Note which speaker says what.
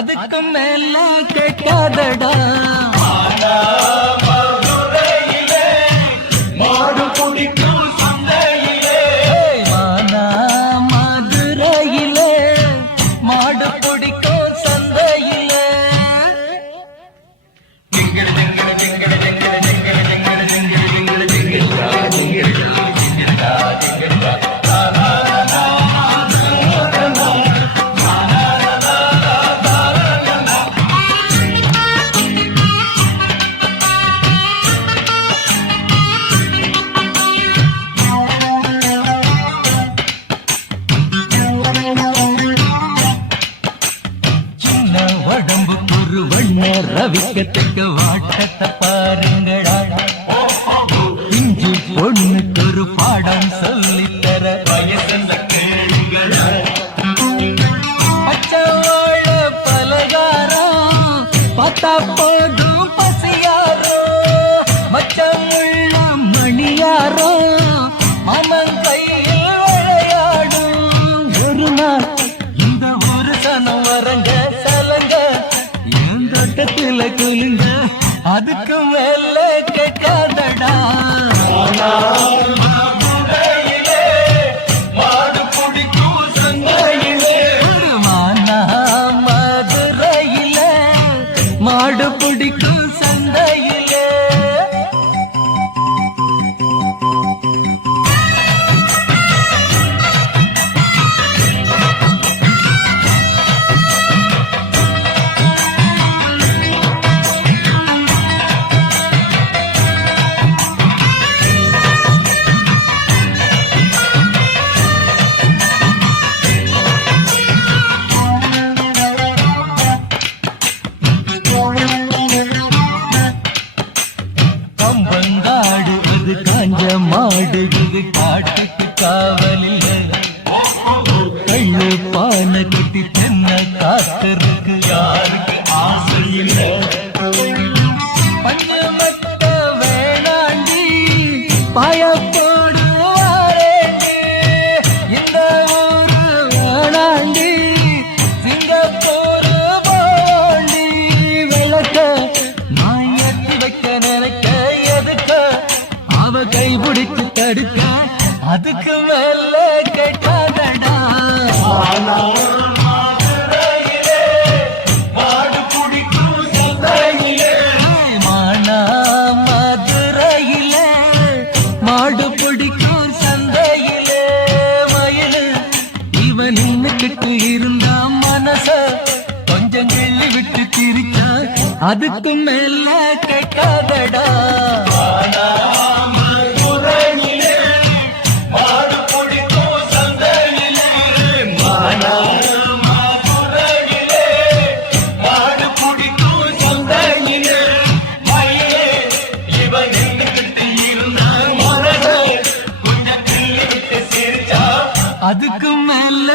Speaker 1: அதுக்கும் மேல கேட்காதடா. தவிக்கத்துக்கு வாட்டத்தை பாருங்களா இஞ்சி பொண்ணுக்கு ஒரு பாடம் சொல்லித்தர வயசுல கேளுங்களா பலகாரம் பார்த்தா love. அதுக்கு மேல கேட்டாதடா மாடு பிடிக்கும் சந்தையிலே வயலு. இவன் இன்னுக்கிட்டு இருந்தா மனச கொஞ்சம் கிள்ளி விட்டு திரிக்க. அதுக்கு மேல கேட்காதடா. அதுக்கு மேல